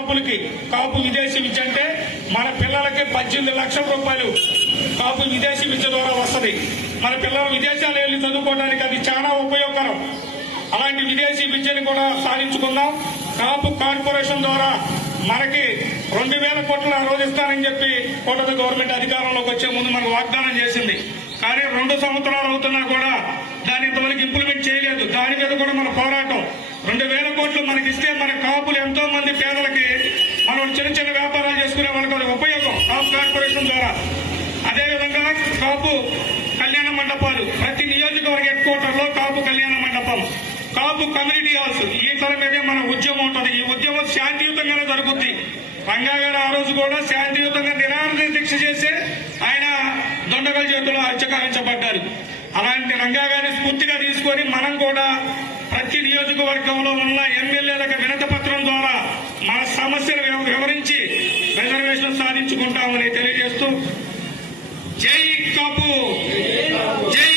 కాపులకి కాపు విదేశీ విద్య అంటే మన పిల్లలకి 18 లక్షల రూపాయలు కాపు విదేశీ విద్య ద్వారా వస్తుంది. మన పిల్లలు విదేశాలు వెళ్ళి చదువుకోవడానికి అది చాలా ఉపయోగకరం. అలాంటి విదేశీ విద్యను కూడా సాధించుకుందాం. కాపు కార్పొరేషన్ ద్వారా మనకి 2000 కోట్ల రోజు ఇస్తానని చెప్పి కోటద గవర్నమెంట్ అధికారంలోకి వచ్చే ముందు మనకు వాగ్దానం చేసింది. కానీ 2 సంవత్సరాలు అవుతున్నా కూడా దాన్ని ఇంతవరకు ఇంప్లిమెంట్ చేయలేదు. దాని మీద కూడా మన పోరాటం. 2000 కోట్లు మనకి ఇస్తే మన కాపులు ఎంతో మంది పేదలకి మనం చిన్న చిన్న వ్యాపారాలు చేసుకునే వాళ్ళకి అది ఉపయోగం కాపు కార్పొరేషన్ ద్వారా. అదేవిధంగా కాపు కళ్యాణ మండపాలు ప్రతి నియోజకవర్గ హెడ్ క్వార్టర్ లో కాపు కళ్యాణ మండపం, కాపు కమ్యూనిటీ హాల్స్ ఈ తల మీదే మన ఉద్యమం ఉంటుంది. ఈ ఉద్యమం శాంతియుతంగానే జరుగుద్ది. రంగా గారు ఆ రోజు కూడా శాంతియుతంగా నిరాహార దీక్ష చేసే ఆయన దొండగల చేతుల్లో హత్యకారించబడ్డారు. అలాంటి రంగా గారిని స్ఫూర్తిగా తీసుకొని మనం కూడా ప్రతి నియోజకవర్గంలో ఉన్న ఎమ్మెల్యేలకు వినతి పత్రం ద్వారా మన సమస్యలు వివరించి రిజర్వేషన్ సాధించుకుంటామని తెలియజేస్తూ జై కాపు జై